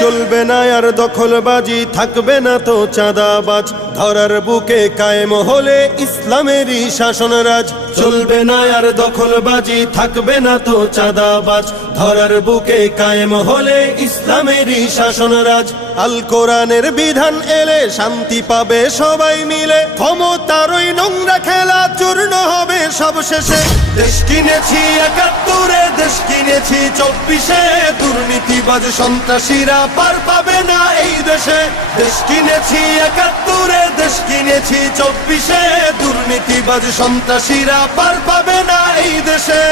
চলবে না আর দখলবাজি, থাকবে না তো চাঁদাবাজ, ধরার বুকে কায়েম হলে ইসলামেরই শাসনরাজ। চলবে না আর দখলবাজি, থাকবে না তো চাঁদাবাজ, ধরার বুকে কায়েম হলে ইসলামেরই শাসনরাজ। আল কোরআনের বিধান এলে শান্তি পাবে সবাই মিলে, ক্ষমতার ওই নোংরা খেলা চূর্ণ হবে সব শেষে। দেশ কিনেছি ৭১, দেশ কিনেছি ২৪, দুর্নীতিবাজ সন্ত্রাসীরা পার পাবে না এই দেশে। দেশ কিনেছি ৭১, দেশ কিনেছি ২৪, দুর্নীতিবাজ সন্ত্রাসীরা পার পাবে না এই দেশে।